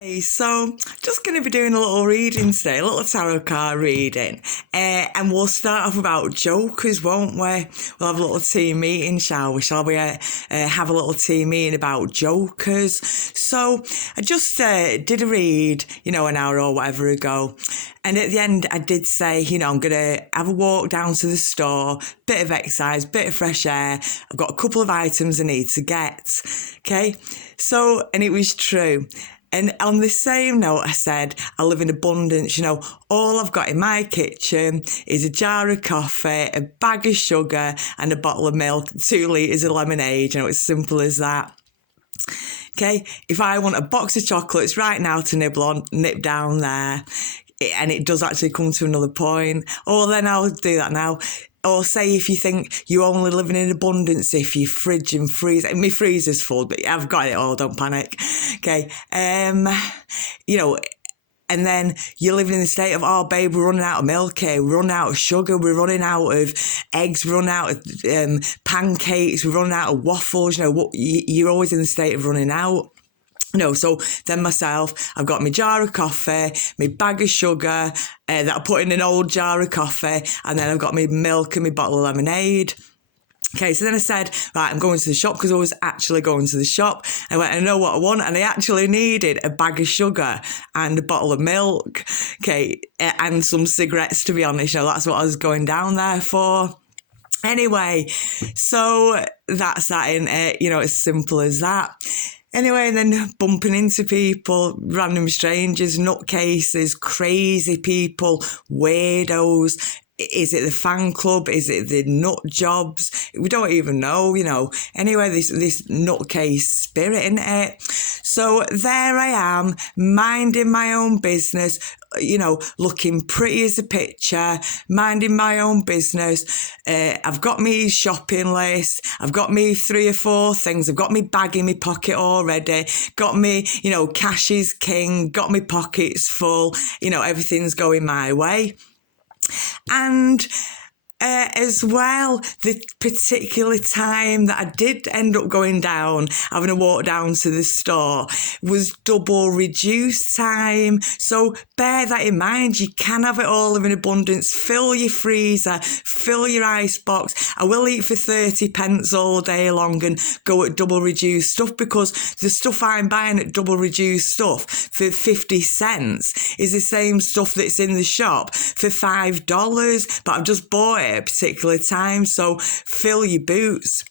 Hey, so just going to be doing a little reading today, a little tarot card reading, and we'll start off about jokers, won't we? We'll have a little team meeting, shall we? Shall we have a little team meeting about jokers? So I just did a read, an hour or whatever ago, and at the end I did say, I'm going to have a walk down to the store, bit of exercise, bit of fresh air. I've got a couple of items I need to get, okay? So, and it was true. And on the same note, I said, I live in abundance. All I've got in my kitchen is a jar of coffee, a bag of sugar, and a bottle of milk, 2 litres of lemonade. It's simple as that. Okay, if I want a box of chocolates right now to nibble on, nip down there. And it does actually come to another point. Then I'll do that now. Or say if you think you only living in abundance if your fridge and freezer, my freezer's full, but I've got it all, don't panic. Okay. And then you're living in the state of, oh, babe, we're running out of milk here, we're running out of sugar, we're running out of eggs, we're running out of pancakes, we're running out of waffles. You're always in the state of running out. So then myself, I've got my jar of coffee, my bag of sugar that I put in an old jar of coffee, and then I've got my milk and my bottle of lemonade. Okay, so then I said, right, I'm going to the shop because I was actually going to the shop. I went, I know what I want, and I actually needed a bag of sugar and a bottle of milk, okay, and some cigarettes, to be honest. That's what I was going down there for. Anyway, so that's that in it, as simple as that. Anyway, and then bumping into people, random strangers, nutcases, crazy people, weirdos. Is it the fan club? Is it the nut jobs? We don't even know, Anyway, this nutcase spirit, isn't it? So there I am, minding my own business, looking pretty as a picture, minding my own business. I've got me shopping list. I've got me 3 or 4 things. I've got me bag in my pocket already. Got me, cash is king. Got me pockets full. Everything's going my way. And as well, the particular time that I did end up going down, having a walk down to the store, was double reduced time. So bear that in mind. You can have it all in abundance. Fill your freezer, fill your icebox. I will eat for 30 pence all day long and go at double reduced stuff, because the stuff I'm buying at double reduced stuff for 50 cents is the same stuff that's in the shop for $5, but I've just bought it at a particular time. So fill your boots.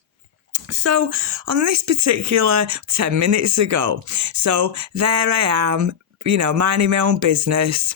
So on this particular 10 minutes ago, so there I am, minding my own business.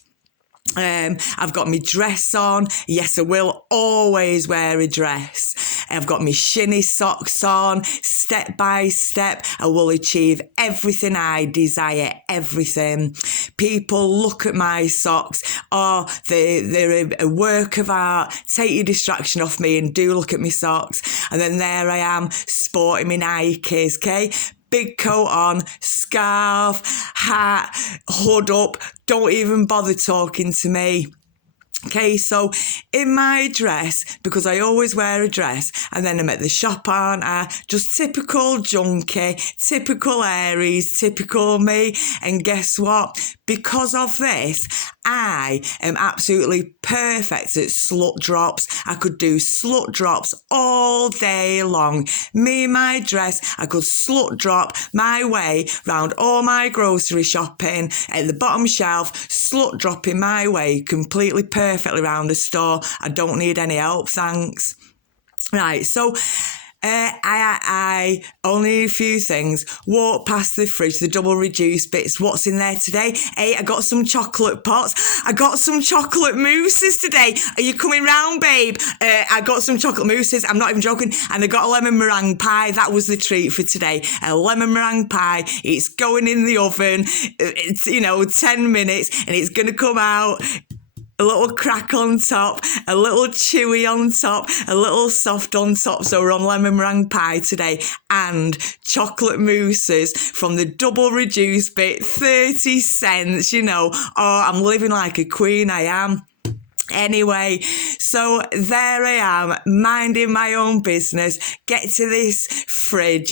I've got my dress on. Yes, I will always wear a dress. I've got my shinny socks on. Step by step, I will achieve everything I desire, everything. People look at my socks. Oh, they're a work of art. Take your distraction off me and do look at my socks. And then there I am, sporting my Nikes, okay? Big coat on, scarf, hat, hood up. Don't even bother talking to me. Okay, so in my dress, because I always wear a dress, and then I'm at the shop, aren't I? Just typical junkie, typical Aries, typical me. And guess what? Because of this, I am absolutely perfect at slut drops. I could do slut drops all day long. Me and my dress, I could slut drop my way round all my grocery shopping at the bottom shelf, slut dropping my way completely perfectly around the store. I don't need any help, thanks. Right, so I only need a few things. Walk past the fridge, the double reduced bits. What's in there today? Hey, I got some chocolate pots. I got some chocolate mousses today. Are you coming round, babe? I got some chocolate mousses. I'm not even joking. And I got a lemon meringue pie. That was the treat for today. A lemon meringue pie. It's going in the oven. It's, 10 minutes, and it's going to come out. A little crack on top, a little chewy on top, a little soft on top. So we're on lemon meringue pie today, and chocolate mousses from the double reduced bit, 30 cents, Oh, I'm living like a queen, I am. Anyway, so there I am, minding my own business, get to this fridge,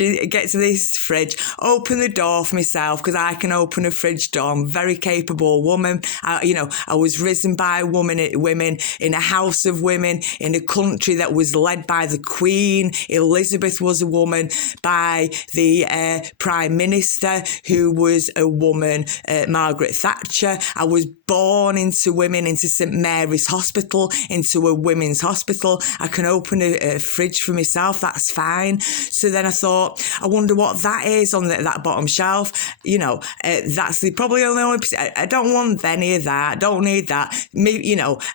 open the door for myself, because I can open a fridge door. I'm a very capable woman. I was risen by women in a house of women, in a country that was led by the Queen. Elizabeth was a woman, by the Prime Minister, who was a woman, Margaret Thatcher. I was born into women, into St Mary's Hospital, into a women's hospital. I can open a fridge for myself, that's fine. So then I thought, I wonder what that is on that bottom shelf. That's probably the only I don't want any of that, I don't need that.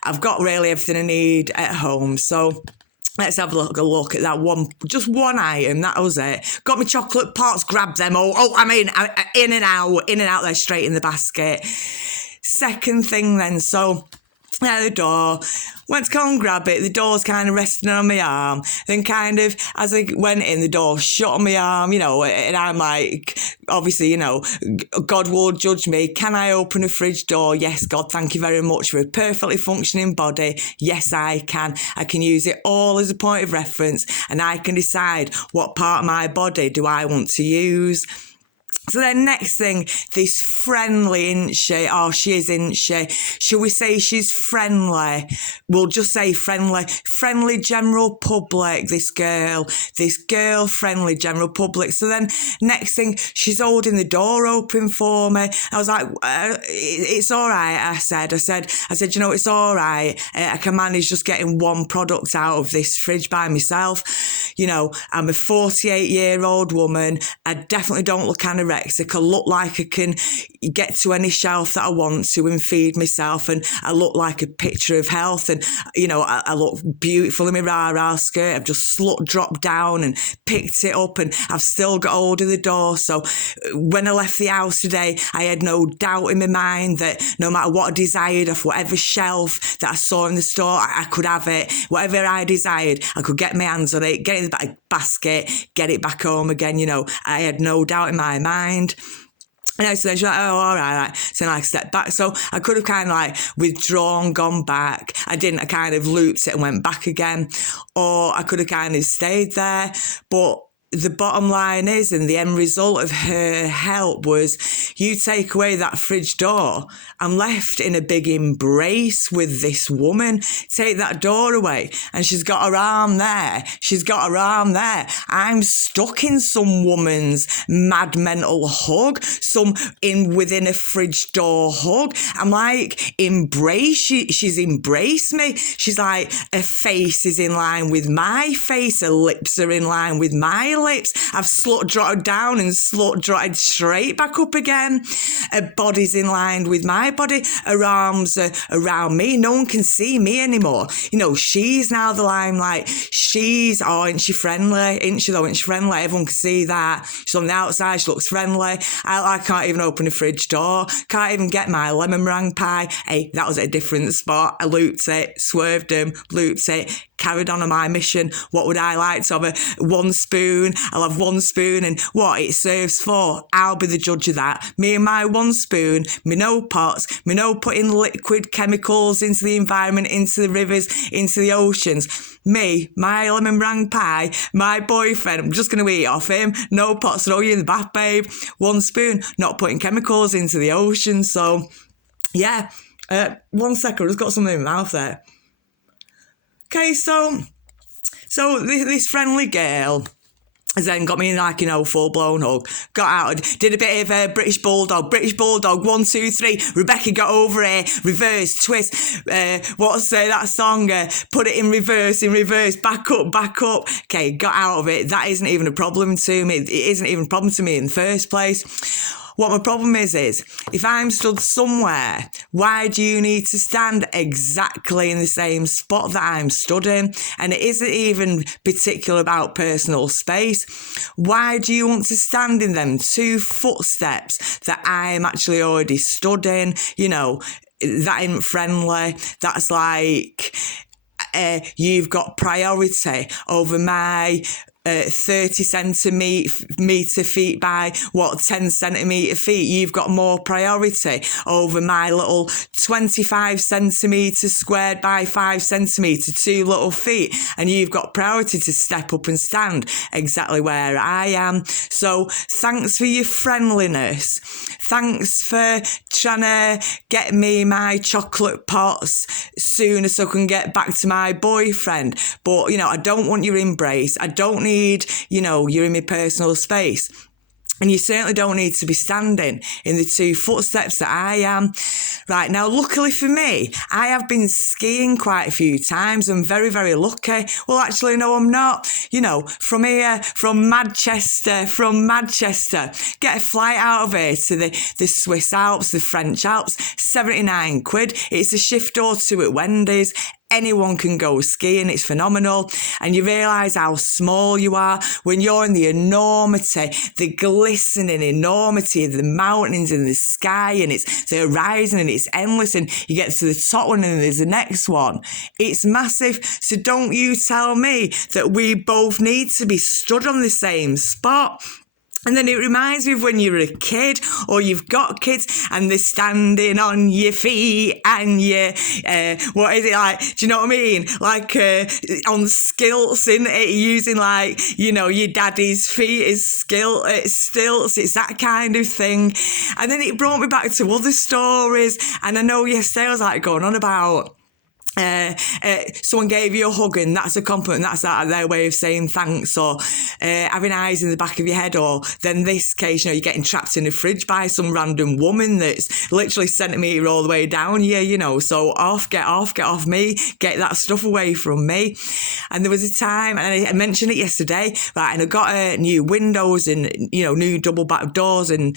I've got really everything I need at home. So let's have a look at that one, just one item, that was it. Got my chocolate pots, grabbed them all. In and out, they're straight in the basket. Second thing then, so at the door, went to go and grab it. The door's kind of resting on my arm. Then kind of, as I went in, the door shut on my arm, and I'm like, obviously, God will judge me. Can I open a fridge door? Yes, God, thank you very much for a perfectly functioning body. Yes, I can. I can use it all as a point of reference, and I can decide what part of my body do I want to use. So then next thing, this friendly, isn't she? Oh, she is, isn't she? Shall we say she's friendly? We'll just say friendly. Friendly general public, this girl, friendly general public. So then next thing, she's holding the door open for me. I was like, it's all right, I said, it's all right. I can manage just getting one product out of this fridge by myself. I'm a 48-year-old woman. I definitely don't look anorexic. I look like I can get to any shelf that I want to and feed myself, and I look like a picture of health, and I look beautiful in my rah-rah skirt. I've just dropped down and picked it up, and I've still got hold of the door. So when I left the house today, I had no doubt in my mind that no matter what I desired off whatever shelf that I saw in the store, I could have it. Whatever I desired, I could get my hands on it, get it in the basket, get it back home again. I had no doubt in my mind. And so then she's like, oh, all right. So then I stepped back. So I could have kind of withdrawn, gone back. I didn't. I kind of looped it and went back again. Or I could have kind of stayed there. But the bottom line is, and the end result of her help was, you take away that fridge door, I'm left in a big embrace with this woman. Take that door away, and she's got her arm there. I'm stuck in some woman's mad mental hug, within a fridge door hug. I'm like, embrace. She's embraced me. She's like, her face is in line with my face. Her lips are in line with my lips. I've slut-drotted down and slut-drotted straight back up again. Her body's in line with my body. Her arms are around me. No one can see me anymore. She's now the limelight. Isn't she friendly? Isn't she friendly? Everyone can see that. She's on the outside. She looks friendly. I can't even open a fridge door. Can't even get my lemon meringue pie. Hey, that was at a different spot. I looped it, swerved him, looped it, carried on my mission. What would I like to have? One spoon. I'll have one spoon, and what it serves for, I'll be the judge of that. Me and my one spoon, me no pots, me no putting liquid chemicals into the environment, into the rivers, into the oceans. Me, my lemon meringue pie, my boyfriend, I'm just going to eat off him. No pots, throw you in the bath, babe. One spoon, not putting chemicals into the ocean. So, yeah. 1 second, I've just got something in my mouth there. Okay, so this friendly girl has then got me in full-blown hug. Got out, did a bit of British Bulldog, 1, 2, 3. Rebecca got over here, reverse, twist. What's that song? Put it in reverse, back up. Okay, got out of it. That isn't even a problem to me. It isn't even a problem to me in the first place. What my problem is if I'm stood somewhere, why do you need to stand exactly in the same spot that I'm stood in? And it isn't even particular about personal space. Why do you want to stand in them 2 footsteps that I'm actually already stood in? That isn't friendly. That's like, you've got priority over my 30 centimetre feet by 10 centimetre feet. You've got more priority over my little 25 centimetres squared by 5 centimetre, 2 little feet, and you've got priority to step up and stand exactly where I am. So thanks for your friendliness. Thanks for trying to get me my chocolate pots sooner so I can get back to my boyfriend. But, I don't want your embrace. I don't need, you're in my personal space. And you certainly don't need to be standing in the 2 footsteps that I am. Right, now, luckily for me, I have been skiing quite a few times. I'm very, very lucky. Well, actually, no, I'm not. From here, from Manchester, get a flight out of here to the Swiss Alps, the French Alps, 79 quid. It's a shift or 2 at Wendy's. Anyone can go skiing. It's phenomenal. And you realise how small you are when you're in the enormity, the glistening enormity of the mountains and the sky, and it's the horizon and it's endless, and you get to the top one and there's the next one. It's massive. So don't you tell me that we both need to be stood on the same spot. And then it reminds me of when you were a kid or you've got kids and they're standing on your feet and what is it like? Do you know what I mean? Like on stilts, in it, using your daddy's feet as stilts. It's that kind of thing. And then it brought me back to other stories. And I know yesterday I was going on about someone gave you a hug and that's a compliment, that's their way of saying thanks, or having eyes in the back of your head, or then this case, you're getting trapped in a fridge by some random woman that's literally centimetre all the way down you, so get off me, get that stuff away from me. And there was a time, and I mentioned it yesterday, right, and I got new windows and, new double back doors and,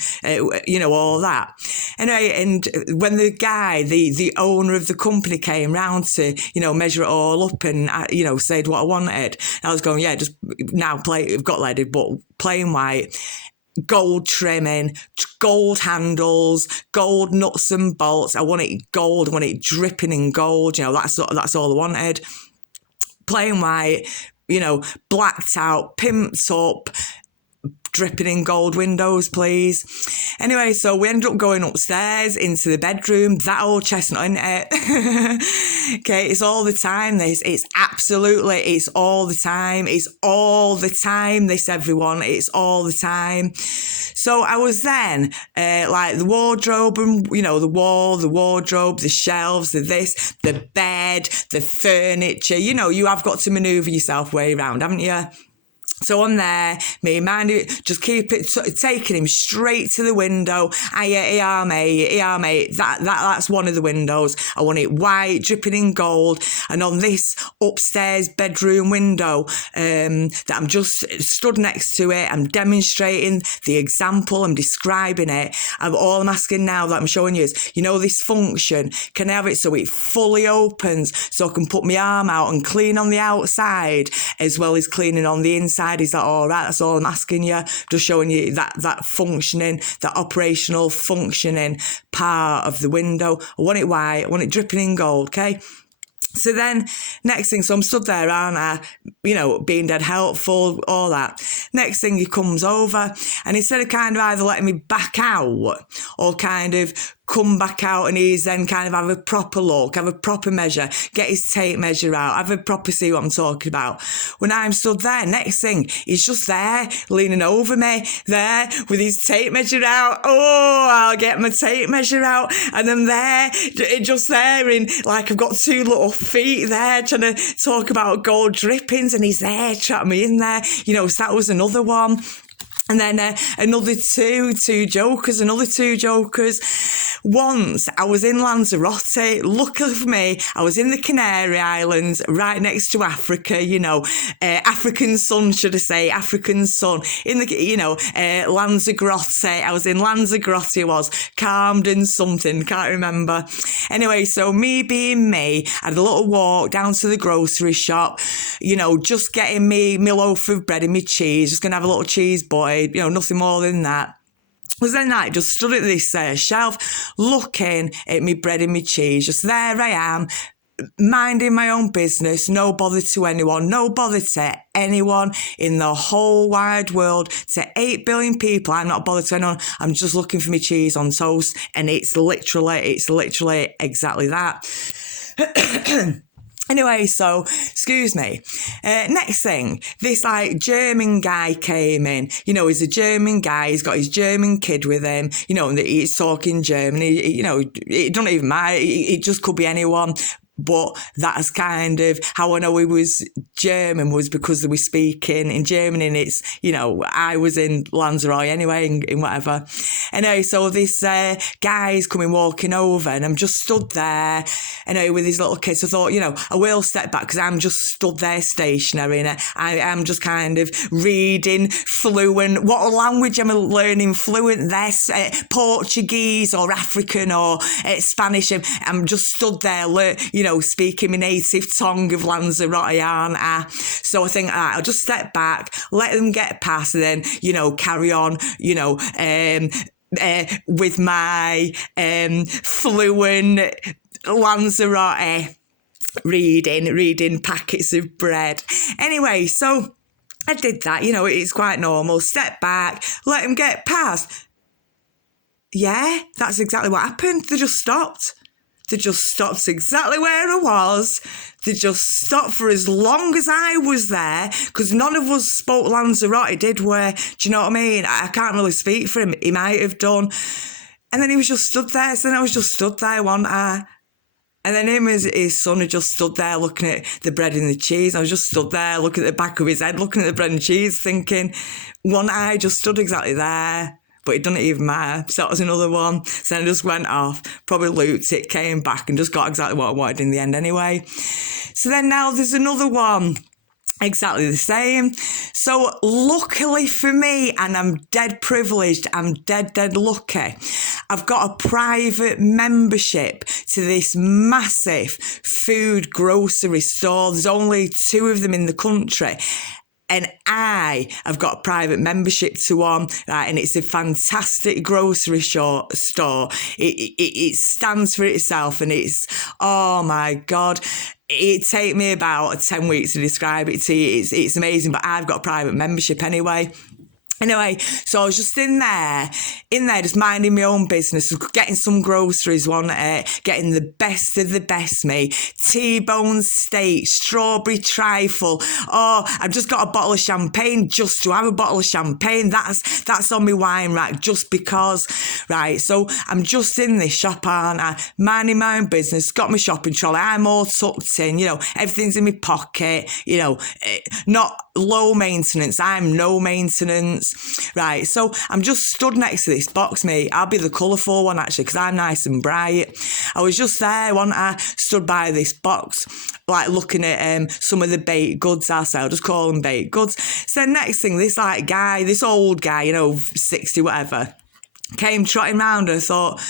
all that. Anyway, and when the guy, the owner of the company came round to, measure it all up and, said what I wanted. And I was going, yeah, just now got leaded, but plain white, gold trimming, gold handles, gold nuts and bolts. I want it gold. I want it dripping in gold. That's all I wanted. Plain white, blacked out, pimped up, dripping in gold windows, please. Anyway, so we ended up going upstairs into the bedroom. That old chestnut, isn't it? Okay, it's all the time, this. It's all the time. It's all the time, this, everyone. It's all the time. So I was then, the wardrobe and, the wall, the wardrobe, the shelves, the bed, the furniture. You have got to manoeuvre yourself way around, haven't you? So I'm there, just keep it, taking him straight to the window. That's one of the windows. I want it white, dripping in gold. And on this upstairs bedroom window, that I'm just stood next to it, I'm demonstrating the example, I'm describing it. All I'm asking now that I'm showing you is, this function, can I have it so it fully opens so I can put my arm out and clean on the outside as well as cleaning on the inside? Is that all right? That's all I'm asking you. Just showing you that functioning, that operational functioning part of the window. I want it white. I want it dripping in gold, okay? So then, next thing, so I'm stood there, aren't I? Being dead helpful, all that. Next thing, he comes over, and instead of kind of either letting me back out or kind of come back out, and he's then kind of have a proper look, have a proper measure, get his tape measure out, have a proper see what I'm talking about. When I'm stood there, next thing, he's just there, leaning over me, there, with his tape measure out. Oh, I'll get my tape measure out. And then there, just there in, I've got 2 little feet there, trying to talk about gold drippings, and he's there, trapping me in there. So that was another one. And then another two jokers. Once I was in Lanzarote. Luckily for me, I was in the Canary Islands, right next to Africa, African sun, should I say, African sun. In the, Lanzarote. I was in Lanzarote, Camden something, can't remember. Anyway, so me being me, I had a little walk down to the grocery shop, just getting me my loaf of bread and my cheese, just going to have a little cheese boy, nothing more than that. Was then I just stood at this shelf looking at me bread and my cheese. Just there I am, minding my own business, no bother to anyone, no bother to anyone in the whole wide world. To 8 billion people, I'm not bothered to anyone. I'm just looking for my cheese on toast, and it's literally exactly that. Anyway, so, excuse me. Next thing, this like German guy came in. You know, he's a German guy. He's got his German kid with him. You know, and he's talking German. You know, it doesn't even matter. It just could be anyone. But that's kind of how I know he was German, was because they were speaking in German, and it's, you know, I was in Lanzarote anyway, in whatever. Anyway, so this guy's coming walking over, and I'm just stood there, anyway, with his little kids. I thought, you know, I will step back because I'm just stood there stationary, and I am just kind of reading fluent. What language am I learning fluent? This Portuguese or African or Spanish. I'm just stood there, you know, speaking my native tongue of Lanzarote, aren't I? So I think, I'll just step back, let them get past, and then, you know, carry on, you know, with my fluent Lanzarote reading packets of bread. Anyway, so I did that, you know, it's quite normal. Step back, let them get past. Yeah, that's exactly what happened. They just stopped. They just stopped exactly where I was. They just stopped for as long as I was there, because none of us spoke Lanzarote, did we? Do you know what I mean? I can't really speak for him. He might have done. And then he was just stood there. So then I was just stood there, wasn't I? And then him and his son had just stood there looking at the bread and the cheese. I was just stood there looking at the back of his head, looking at the bread and cheese, thinking, one eye just stood exactly there. But it doesn't even matter. So that was another one. So then I just went off, probably looped it, came back, and just got exactly what I wanted in the end anyway. So then now there's another one. Exactly the same. So luckily for me, and I'm dead privileged, I'm dead lucky, I've got a private membership to this massive food grocery store. There's only 2 of them in the country. And I have got a private membership to one, right, and it's a fantastic grocery store. It stands for itself, and it's, oh my God, it'd take me about 10 weeks to describe it to you. It's amazing, but I've got a private membership anyway. Anyway, so I was just in there, just minding my own business, getting some groceries, getting the best of the best, me. T-bone steak, strawberry trifle. Oh, I've just got a bottle of champagne just to have a bottle of champagne. That's on my wine rack just because, right? So I'm just in this shop, aren't I? Minding my own business, got my shopping trolley. I'm all tucked in, you know, everything's in my pocket, you know, not low maintenance. I'm no maintenance. Right, so I'm just stood next to this box, mate. I'll be the colourful one, actually, because I'm nice and bright. I was just there, wasn't I? Stood by this box, like looking at some of the baked goods, I'll just call them baked goods. So next thing, this like guy, this old guy, you know, 60, whatever, came trotting round, and I thought,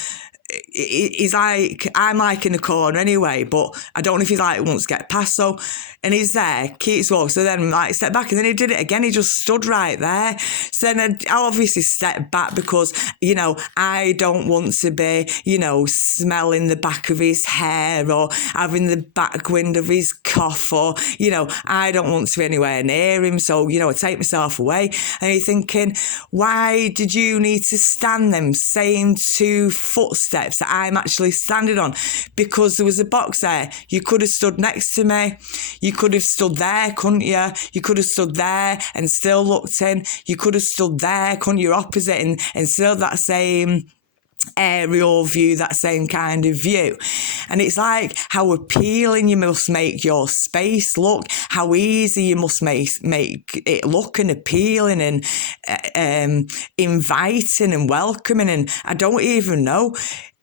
he's like, I'm like in the corner anyway, but I don't know if he's like wants to get past. So, and he's there, keeps walking. So then like step back, and then he did it again. He just stood right there. So then I obviously stepped back because, you know, I don't want to be, you know, smelling the back of his hair or having the back wind of his cough, or, you know, I don't want to be anywhere near him. So, you know, I take myself away. And you're thinking, why did you need to stand them same 2 footsteps that I'm actually standing on? Because there was a box there. You could have stood next to me. You could have stood there, couldn't you? You could have stood there and still looked in. You could have stood there, couldn't you, opposite, and still that same aerial view, that same kind of view. And it's like how appealing you must make your space look, how easy you must make it look, and appealing and inviting and welcoming. And I don't even know,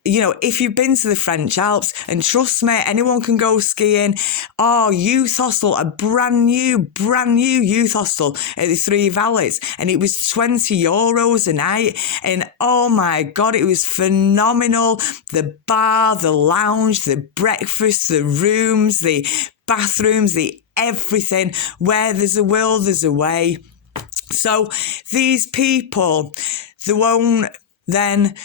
you know, if you've been to the French Alps, and trust me, anyone can go skiing. Oh, youth hostel, a brand new youth hostel at the Three Valleys, and it was €20 a night. And oh my God, it was phenomenal. The bar, the lounge, the breakfast, the rooms, the bathrooms, the everything. Where there's a will, there's a way. So these people, they won't then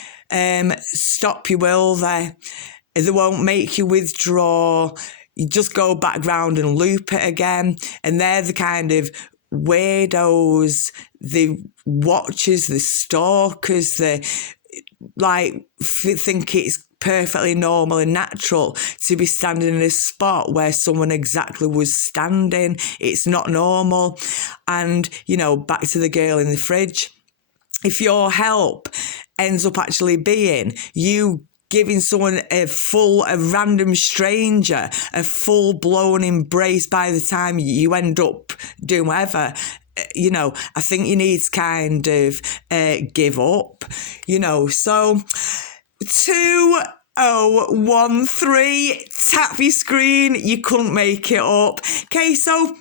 stop you, will they? They won't make you withdraw. you just go background and loop it again. And they're the kind of weirdos, the watchers, the stalkers, the think it's perfectly normal and natural to be standing in a spot where someone exactly was standing. It's not normal. And, back to the girl in the fridge. If your help ends up actually being you giving someone a random stranger, a full-blown embrace by the time you end up doing whatever, I think you need to kind of give up, So 2013, tap your screen, you couldn't make it up. Okay, so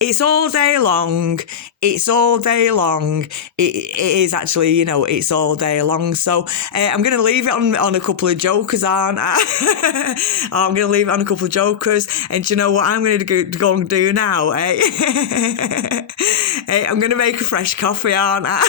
it's all day long. It's all day long. It is actually, it's all day long. So I'm going to leave it on a couple of jokers, aren't I? I'm going to leave it on a couple of jokers. And do you know what I'm going to go and do now? Hey, I'm going to make a fresh coffee, aren't I?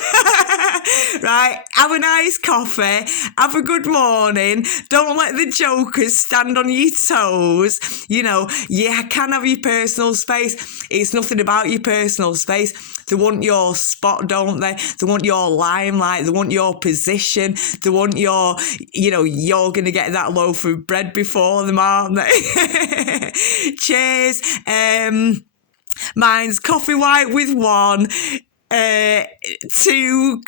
Right, have a nice coffee, have a good morning, don't let the jokers stand on your toes. You can have your personal space. It's nothing about your personal space. They want your spot, don't they? They want your limelight, they want your position, they want your, you're going to get that loaf of bread before them, aren't they? Cheers. Mine's coffee white with 1. 2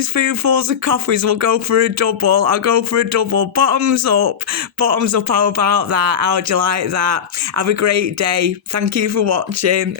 spoonfuls of coffees. We'll go for a double. I'll go for a double. Bottoms up. How about that? How'd you like that? Have a great day. Thank you for watching.